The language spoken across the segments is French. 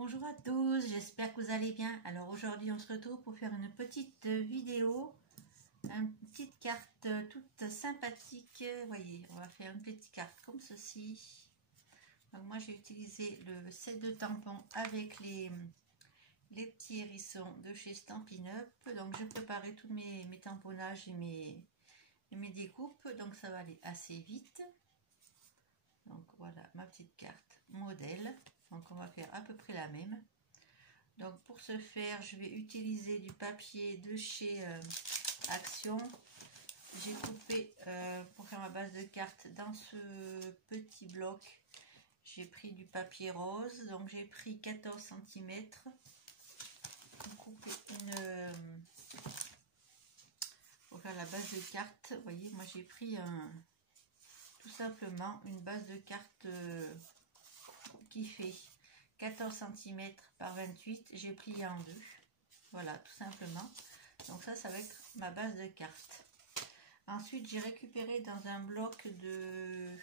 Bonjour à tous, j'espère que vous allez bien. Alors aujourd'hui on se retrouve pour faire une petite vidéo, une petite carte toute sympathique. Voyez, on va faire une petite carte comme ceci. Donc moi j'ai utilisé le set de tampons avec les petits hérissons de chez Stampin' Up. Donc j'ai préparé tous mes tamponnages et mes découpes, donc ça va aller assez vite. Donc voilà ma petite carte modèle. Donc on va faire à peu près la même. Donc pour ce faire, je vais utiliser du papier de chez Action. J'ai coupé pour faire ma base de carte dans ce petit bloc. J'ai pris du papier rose, donc j'ai pris 14 cm. Couper pour faire la base de carte. Vous voyez, moi j'ai pris tout simplement une base de carte qui fait 14 cm par 28, j'ai plié en deux, voilà, tout simplement. Donc ça va être ma base de carte. Ensuite j'ai récupéré dans un bloc de,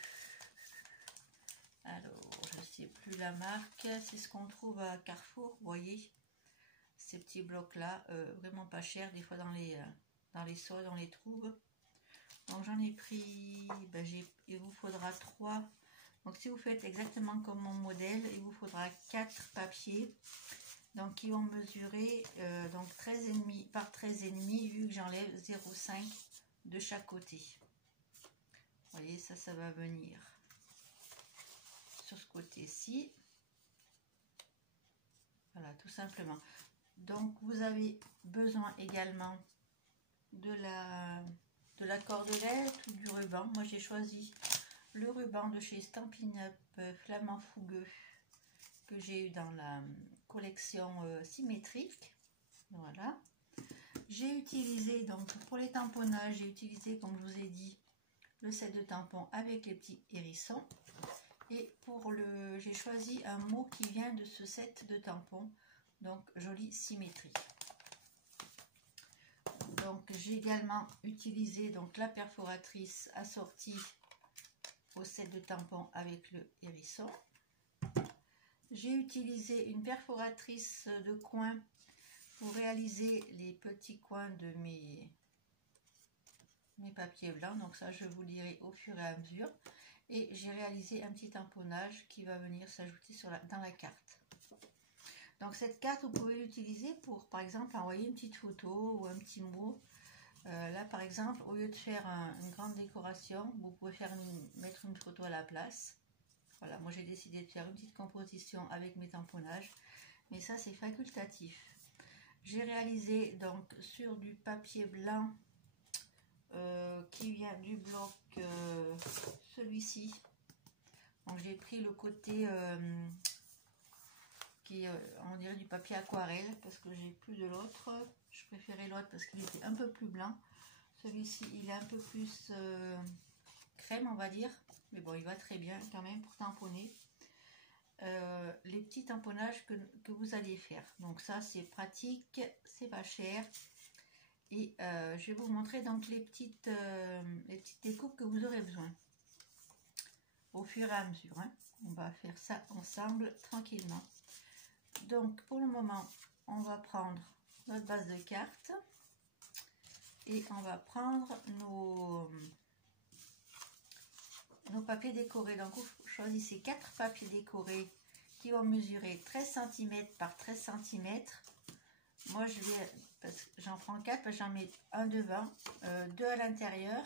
alors je sais plus la marque, c'est ce qu'on trouve à Carrefour, vous voyez ces petits blocs là, vraiment pas cher, des fois dans les soldes on les trouve. Donc j'en ai pris, il vous faudra 3. Donc si vous faites exactement comme mon modèle, il vous faudra 4 papiers, donc qui vont mesurer donc 13,5 par 13,5, vu que j'enlève 0,5 de chaque côté. Vous voyez, ça va venir sur ce côté-ci. Voilà, tout simplement. Donc vous avez besoin également de la cordelette ou du ruban. Moi j'ai choisi le ruban de chez Stampin' Up Flamand Fougueux que j'ai eu dans la collection symétrique. Voilà. J'ai utilisé, donc pour les tamponnages, j'ai utilisé, comme je vous ai dit, le set de tampons avec les petits hérissons. Et pour j'ai choisi un mot qui vient de ce set de tampons, donc jolie symétrie. Donc j'ai également utilisé donc la perforatrice assortie au set de tampons avec le hérisson. J'ai utilisé une perforatrice de coin pour réaliser les petits coins de mes papiers blancs. Donc ça je vous dirai au fur et à mesure. Et j'ai réalisé un petit tamponnage qui va venir s'ajouter dans la carte. Donc cette carte vous pouvez l'utiliser pour par exemple envoyer une petite photo ou un petit mot. Là par exemple, au lieu de faire une grande décoration, vous pouvez mettre une photo à la place. Voilà, moi j'ai décidé de faire une petite composition avec mes tamponnages, mais ça c'est facultatif. J'ai réalisé donc sur du papier blanc qui vient du bloc celui-ci. Donc j'ai pris le côté qui on dirait du papier aquarelle parce que j'ai plus de l'autre. Je préférais l'autre parce qu'il était un peu plus blanc. Celui-ci il est un peu plus crème on va dire, mais bon il va très bien quand même pour tamponner les petits tamponnages que vous allez faire. Donc ça c'est pratique, c'est pas cher. Et je vais vous montrer donc les petites découpes que vous aurez besoin au fur et à mesure, hein. On va faire ça ensemble tranquillement. Donc pour le moment on va prendre notre base de carte et on va prendre nos papiers décorés. Donc vous choisissez 4 papiers décorés qui vont mesurer 13 cm par 13 cm. Moi je vais, parce que j'en prends 4 parce que j'en mets un devant, 2 à l'intérieur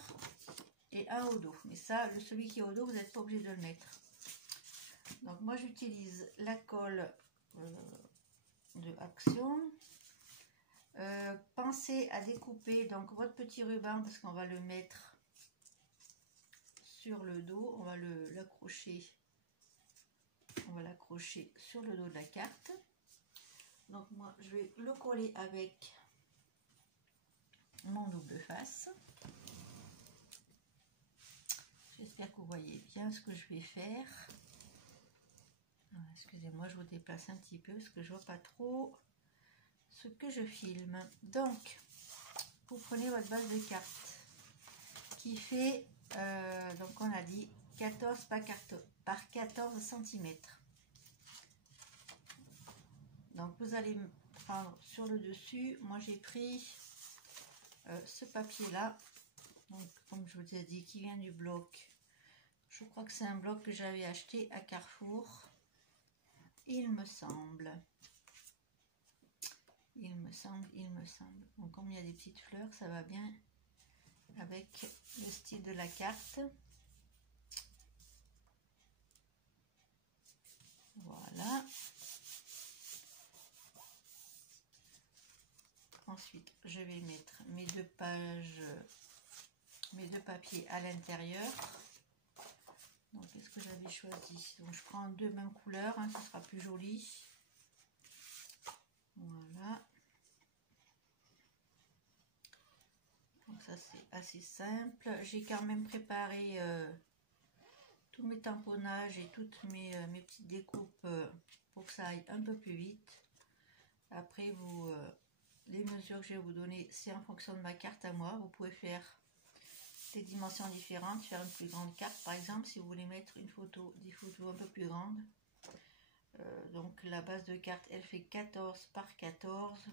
et un au dos. Mais ça, celui qui est au dos, vous n'êtes pas obligé de le mettre. Donc moi j'utilise la colle de Action. Pensez à découper donc votre petit ruban parce qu'on va le mettre sur le dos, on va l'accrocher sur le dos de la carte. Donc moi je vais le coller avec mon double face. J'espère que vous voyez bien ce que je vais faire. Excusez-moi, je vous déplace un petit peu parce que je vois pas trop ce que je filme. Donc vous prenez votre base de carte qui fait donc on a dit 14 par 14 cm. Donc vous allez prendre sur le dessus, moi j'ai pris ce papier là, donc comme je vous ai dit, qui vient du bloc. Je crois que c'est un bloc que j'avais acheté à Carrefour, il me semble. Il me semble. Donc comme il y a des petites fleurs, ça va bien avec le style de la carte. Voilà. Ensuite, je vais mettre mes deux pages, mes deux papiers à l'intérieur. Donc, qu'est-ce que j'avais choisi? Donc, je prends deux mêmes couleurs, hein, ça sera plus joli. Voilà. Donc, ça, c'est assez simple. J'ai quand même préparé tous mes tamponnages et toutes mes petites découpes pour que ça aille un peu plus vite. Après, vous, les mesures que je vais vous donner, c'est en fonction de ma carte à moi. Vous pouvez faire des dimensions différentes, faire une plus grande carte par exemple si vous voulez mettre une photo, des photos un peu plus grandes. Donc la base de carte elle fait 14 par 14.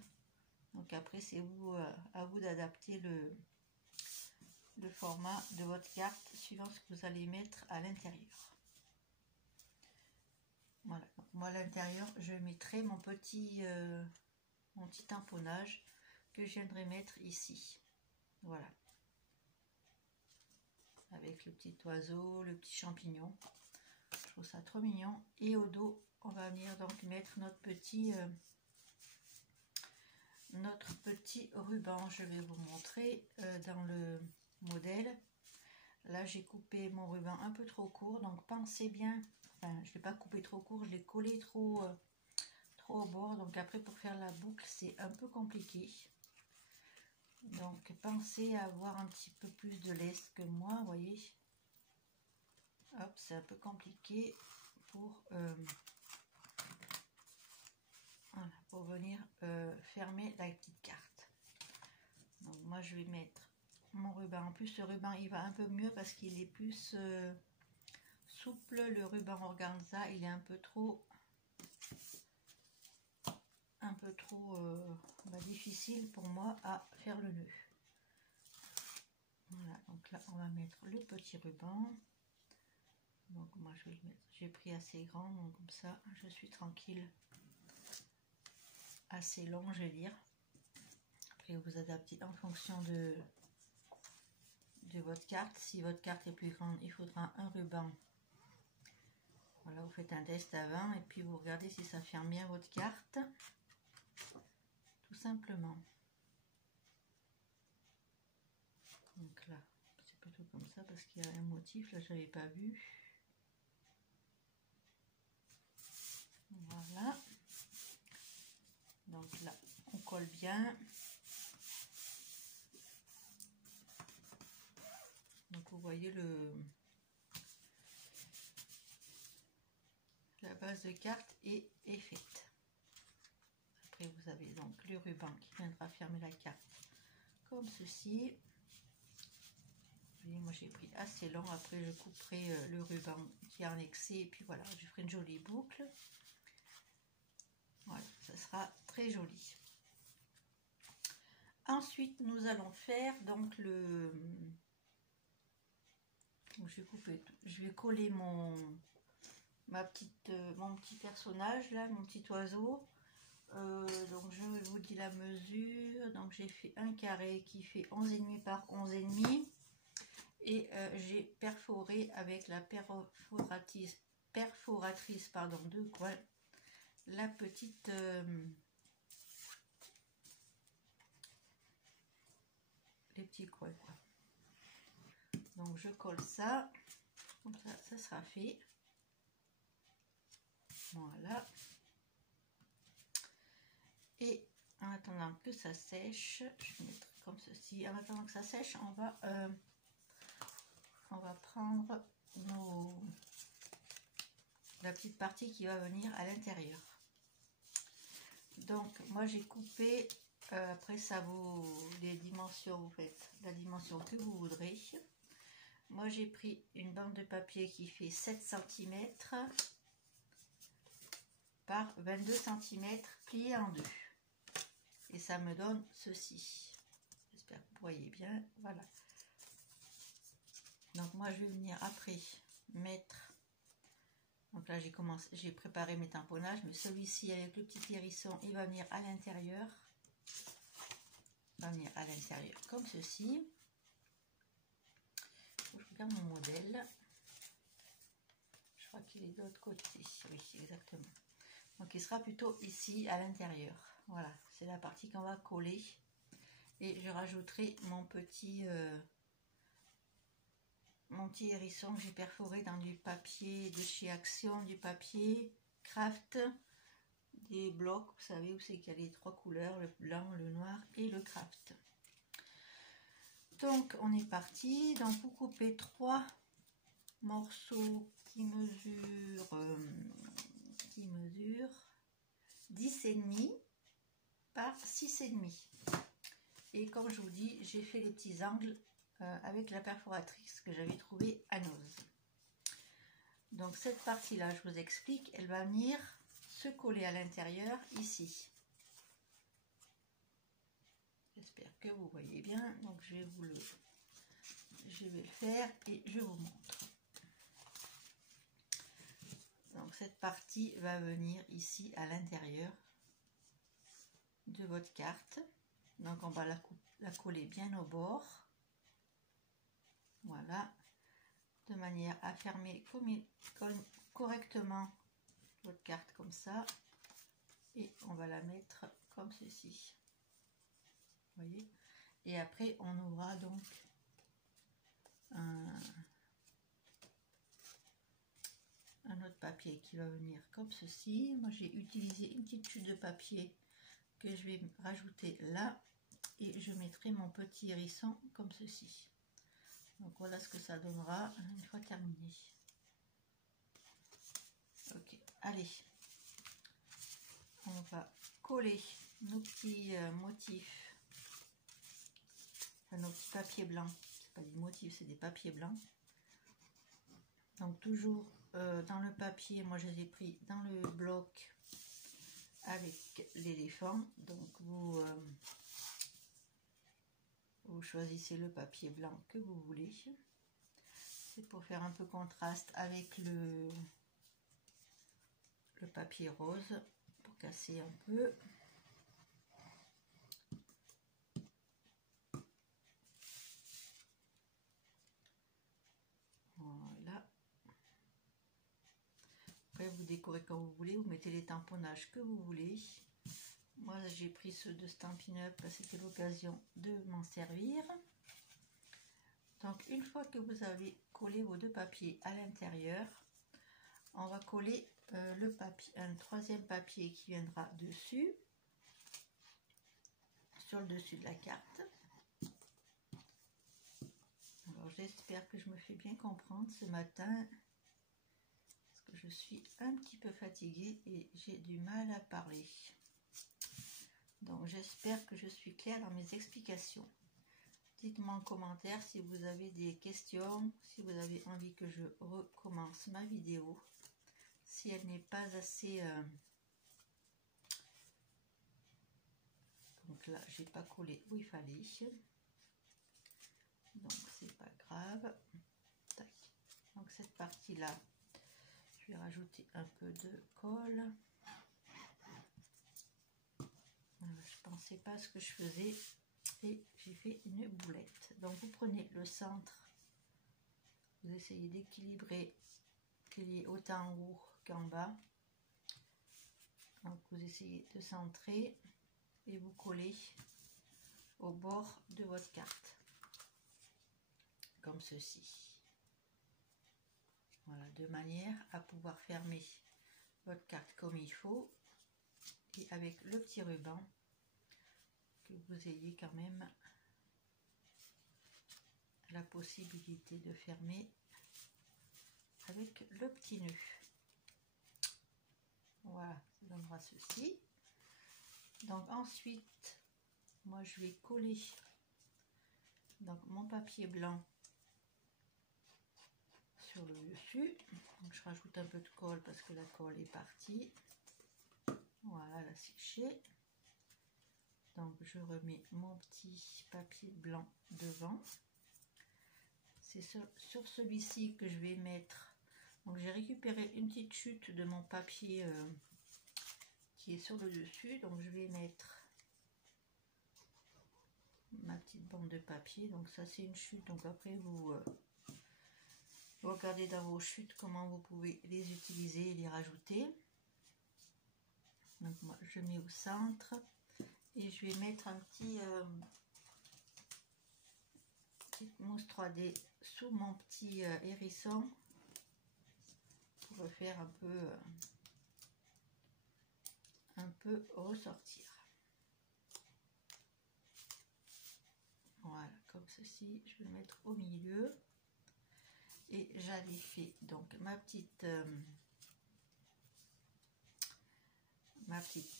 Donc après c'est vous, à vous d'adapter le format de votre carte suivant ce que vous allez mettre à l'intérieur. Voilà, donc moi à l'intérieur je mettrai mon petit tamponnage que je viendrai mettre ici. Voilà. Avec le petit oiseau, le petit champignon. Je trouve ça trop mignon. Et au dos, on va venir donc mettre notre petit ruban. Je vais vous montrer dans le modèle. Là, j'ai coupé mon ruban un peu trop court. Donc, pensez bien. Enfin, je ne l'ai pas coupé trop court. Je l'ai collé trop au bord. Donc, après, pour faire la boucle, c'est un peu compliqué. Donc, pensez à avoir un petit peu plus de lest que moi, vous voyez. Hop, c'est un peu compliqué pour, voilà, pour venir fermer la petite carte. Donc, moi, je vais mettre mon ruban. En plus, ce ruban, il va un peu mieux parce qu'il est plus souple. Le ruban organza, il est un peu trop difficile pour moi à faire le nœud. Voilà, donc là on va mettre le petit ruban. Donc moi je vais le mettre, j'ai pris assez grand, donc comme ça je suis tranquille. Assez long je vais dire. Après vous adaptez en fonction de votre carte. Si votre carte est plus grande, il faudra un ruban. Voilà, vous faites un test avant et puis vous regardez si ça ferme bien votre carte. Tout simplement. Donc là, c'est plutôt comme ça parce qu'il y a un motif, là je n'avais pas vu. Voilà. Donc là, on colle bien. Donc vous voyez la base de carte est faite. Après vous avez donc le ruban qui viendra fermer la carte comme ceci. Moi j'ai pris assez long, après je couperai le ruban qui est en excès et puis voilà, je ferai une jolie boucle. Voilà, ça sera très joli. Ensuite nous allons faire donc je vais coller mon petit personnage là, mon petit oiseau. Donc je vous dis la mesure. Donc j'ai fait un carré qui fait 11,5 par 11,5 et j'ai perforé avec la perforatrice de coin la petite les petits coins quoi. Donc je colle ça comme ça sera fait. Voilà. Et en attendant que ça sèche, je vais mettre comme ceci. En attendant que ça sèche, on va prendre la petite partie qui va venir à l'intérieur. Donc moi j'ai coupé, après ça vaut les dimensions, vous faites la dimension que vous voudrez. Moi j'ai pris une bande de papier qui fait 7 cm. par 22 cm plié en deux. Et ça me donne ceci. J'espère que vous voyez bien. Voilà. Donc moi je vais venir après mettre. Donc là j'ai préparé mes tamponnages, mais celui-ci avec le petit hérisson, il va venir à l'intérieur. Il va venir à l'intérieur comme ceci. Je regarde mon modèle. Je crois qu'il est de l'autre côté. Oui, exactement. Donc il sera plutôt ici à l'intérieur. Voilà, c'est la partie qu'on va coller. Et je rajouterai mon petit hérisson que j'ai perforé dans du papier de chez Action, du papier craft, des blocs, vous savez où c'est qu'il y a les trois couleurs, le blanc, le noir et le craft. Donc on est parti. Donc vous coupez 3 morceaux qui mesurent 10,5 par 6,5. Et comme je vous dis, j'ai fait les petits angles avec la perforatrice que j'avais trouvée à Noz. Donc cette partie là, je vous explique, elle va venir se coller à l'intérieur ici. J'espère que vous voyez bien. Donc je vais le faire et je vous montre. Donc cette partie va venir ici à l'intérieur de votre carte. Donc on va la coller bien au bord. Voilà, de manière à fermer correctement votre carte comme ça. Et on va la mettre comme ceci. Vous voyez? Et après on aura donc un autre papier qui va venir comme ceci. Moi j'ai utilisé une petite chute de papier que je vais rajouter là. Et je mettrai mon petit hérisson comme ceci. Donc voilà ce que ça donnera une fois terminé. Ok, allez. On va coller nos petits motifs. Enfin, nos petits papiers blancs. C'est pas des motifs, c'est des papiers blancs. Donc toujours dans le papier, moi je les ai pris dans le bloc avec l'éléphant. Donc vous choisissez le papier blanc que vous voulez. C'est pour faire un peu contraste avec le papier rose, pour casser un peu. Voilà. Après vous décorez comme vous voulez, vous mettez les tamponnages que vous voulez. Moi j'ai pris ceux de Stampin' Up parce que c'était l'occasion de m'en servir. Donc une fois que vous avez collé vos deux papiers à l'intérieur, on va coller un troisième papier qui viendra dessus, sur le dessus de la carte. Alors j'espère que je me fais bien comprendre ce matin, parce que je suis un petit peu fatiguée et j'ai du mal à parler. Donc j'espère que je suis claire dans mes explications. Dites-moi en commentaire si vous avez des questions, si vous avez envie que je recommence ma vidéo, si elle n'est pas assez... Donc là, j'ai pas collé où il fallait. Donc c'est pas grave. Tac. Donc cette partie-là, je vais rajouter un peu de colle. Je pensais pas à ce que je faisais. Et j'ai fait une boulette. Donc vous prenez le centre, vous essayez d'équilibrer qu'il y ait autant en haut qu'en bas. Donc vous essayez de centrer et vous collez au bord de votre carte, comme ceci. Voilà, de manière à pouvoir fermer votre carte comme il faut et avec le petit ruban, que vous ayez quand même la possibilité de fermer avec le petit nœud. Voilà, ça donnera ceci. Donc ensuite, moi je vais coller donc mon papier blanc sur le dessus. Donc je rajoute un peu de colle parce que la colle est partie. Voilà, elle a séché. Donc je remets mon petit papier blanc devant. C'est sur celui-ci que je vais mettre. Donc j'ai récupéré une petite chute de mon papier qui est sur le dessus. Donc je vais mettre ma petite bande de papier. Donc ça c'est une chute. Donc après vous regardez dans vos chutes comment vous pouvez les utiliser et les rajouter. Donc moi je mets au centre et je vais mettre un petit petite mousse 3D sous mon petit hérisson pour le faire un peu ressortir. Voilà, comme ceci. Je vais le mettre au milieu et j'avais fait donc ma petite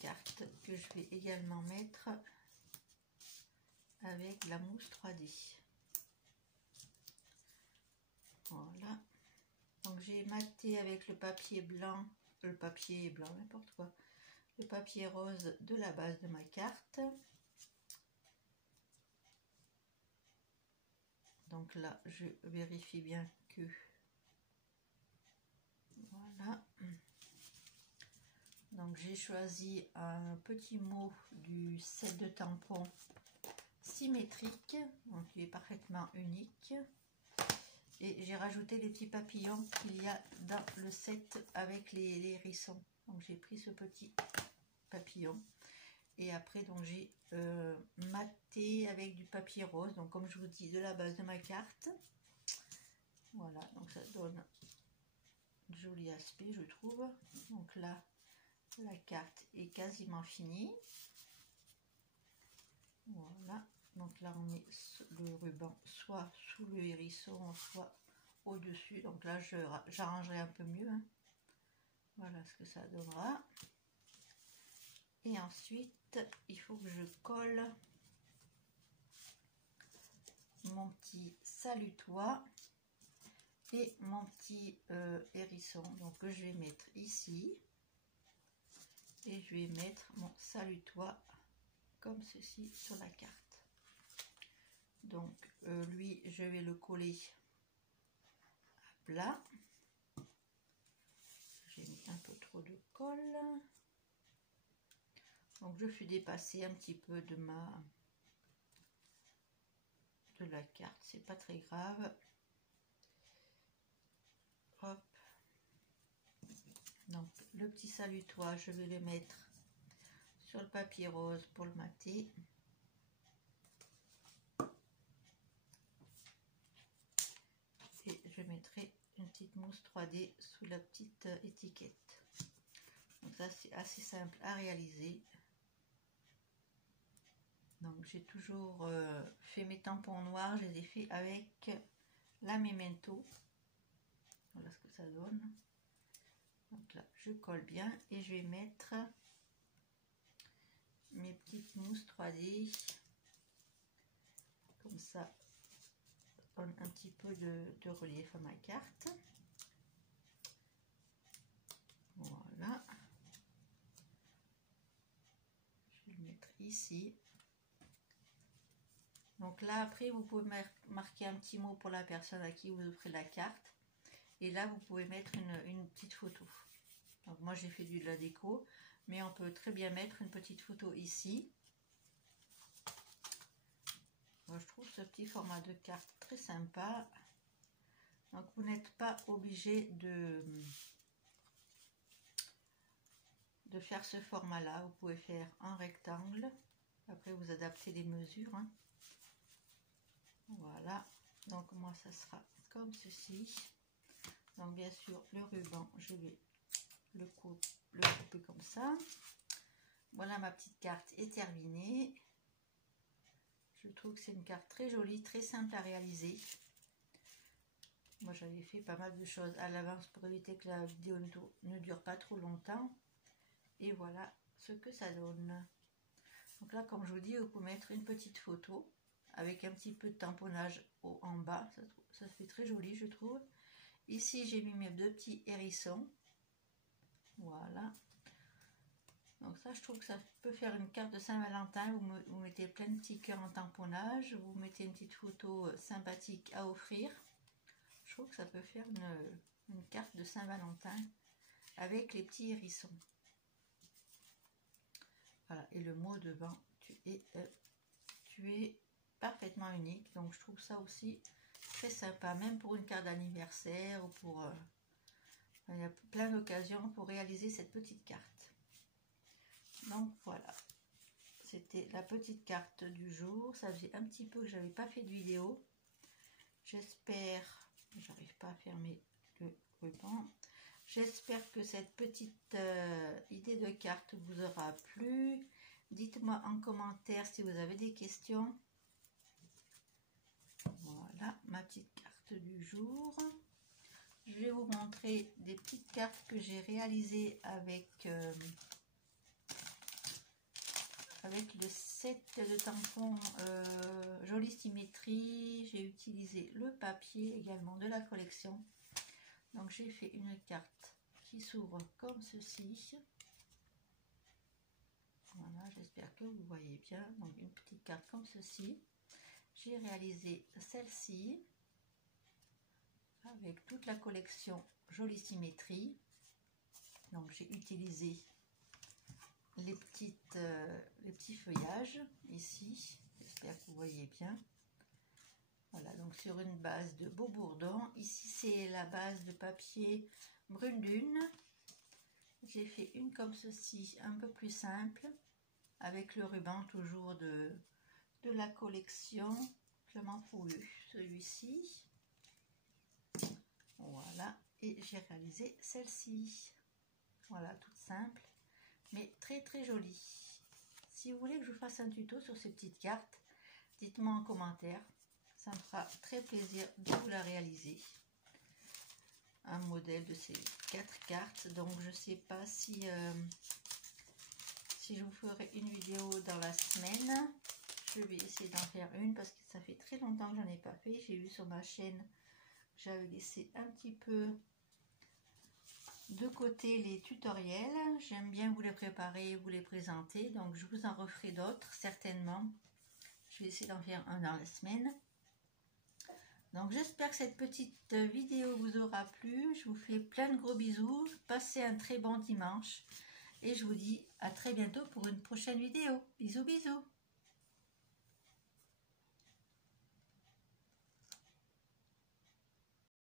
carte que je vais également mettre avec la mousse 3D. Voilà. Donc j'ai maté avec le papier blanc, n'importe quoi, le papier rose de la base de ma carte. Donc là, je vérifie bien que voilà. Donc j'ai choisi un petit mot du set de tampons symétrique, donc il est parfaitement unique. Et j'ai rajouté les petits papillons qu'il y a dans le set avec les hérissons. Donc j'ai pris ce petit papillon et après donc j'ai maté avec du papier rose, donc comme je vous dis de la base de ma carte. Voilà, donc ça donne un joli aspect je trouve. Donc là la carte est quasiment finie. Voilà, donc là on met le ruban soit sous le hérisson soit au dessus. Donc là j'arrangerai un peu mieux hein. Voilà ce que ça donnera. Et ensuite il faut que je colle mon petit salut-toi et mon petit hérisson, donc que je vais mettre ici, et je vais mettre mon salut-toi comme ceci sur la carte. Donc lui je vais le coller à plat. J'ai mis un peu trop de colle, donc je suis dépassée un petit peu de la carte, c'est pas très grave. Hop. Donc le petit salut-toi je vais le mettre sur le papier rose pour le mater. Et je mettrai une petite mousse 3D sous la petite étiquette. Donc ça c'est assez simple à réaliser. Donc j'ai toujours fait mes tampons noirs, je les ai fait avec la Memento. Voilà ce que ça donne. Donc là je colle bien et je vais mettre mes petites mousses 3D comme ça, donne un petit peu de relief à ma carte. Voilà, je vais le mettre ici. Donc là après vous pouvez marquer un petit mot pour la personne à qui vous offrez la carte, et là vous pouvez mettre une petite photo. Donc moi j'ai fait de la déco, mais on peut très bien mettre une petite photo ici. Moi je trouve ce petit format de carte très sympa. Donc vous n'êtes pas obligé de faire ce format là, vous pouvez faire un rectangle, après vous adaptez les mesures hein. Voilà, donc moi ça sera comme ceci. Donc bien sûr le ruban je vais le couper comme ça. Voilà, ma petite carte est terminée. Je trouve que c'est une carte très jolie, très simple à réaliser. Moi j'avais fait pas mal de choses à l'avance pour éviter que la vidéo ne dure pas trop longtemps. Et voilà ce que ça donne. Donc là comme je vous dis, vous pouvez mettre une petite photo avec un petit peu de tamponnage en bas. Ça fait très joli je trouve. Ici j'ai mis mes deux petits hérissons. Voilà. Donc Donc ça, je trouve que ça peut faire une carte de Saint-Valentin. Vous mettez plein de petits cœurs en tamponnage, vous mettez une petite photo sympathique à offrir. Je trouve que ça peut faire une carte de Saint-Valentin avec les petits hérissons. Voilà, et le mot devant, tu es parfaitement unique. Donc je trouve ça aussi très sympa, même pour une carte d'anniversaire ou pour... il y a plein d'occasions pour réaliser cette petite carte. Donc voilà, c'était la petite carte du jour. Ça faisait un petit peu que j'avais pas fait de vidéo. J'espère, j'arrive pas à fermer le ruban. J'espère que cette petite idée de carte vous aura plu. Dites-moi en commentaire si vous avez des questions. Voilà ma petite carte du jour. Je vais vous montrer des petites cartes que j'ai réalisées avec le set de tampons Jolie Symétrie. J'ai utilisé le papier également de la collection. Donc j'ai fait une carte qui s'ouvre comme ceci. Voilà, j'espère que vous voyez bien. Donc une petite carte comme ceci. J'ai réalisé celle-ci avec toute la collection Jolie Symétrie. Donc j'ai utilisé les petits feuillages ici. J'espère que vous voyez bien. Voilà, donc sur une base de beau bourdon. Ici c'est la base de papier brune lune. J'ai fait une comme ceci, un peu plus simple, avec le ruban toujours de la collection Clément Foulu, celui-ci. Voilà, et j'ai réalisé celle-ci. Voilà, toute simple, mais très très jolie. Si vous voulez que je vous fasse un tuto sur ces petites cartes, dites-moi en commentaire. Ça me fera très plaisir de vous la réaliser. Un modèle de ces 4 cartes. Donc je ne sais pas si je vous ferai une vidéo dans la semaine. Je vais essayer d'en faire une parce que ça fait très longtemps que j'en ai pas fait. J'ai vu sur ma chaîne, j'avais laissé un petit peu de côté les tutoriels. J'aime bien vous les préparer, vous les présenter. Donc je vous en referai d'autres certainement. Je vais essayer d'en faire un dans la semaine. Donc j'espère que cette petite vidéo vous aura plu. Je vous fais plein de gros bisous. Passez un très bon dimanche. Et je vous dis à très bientôt pour une prochaine vidéo. Bisous bisous.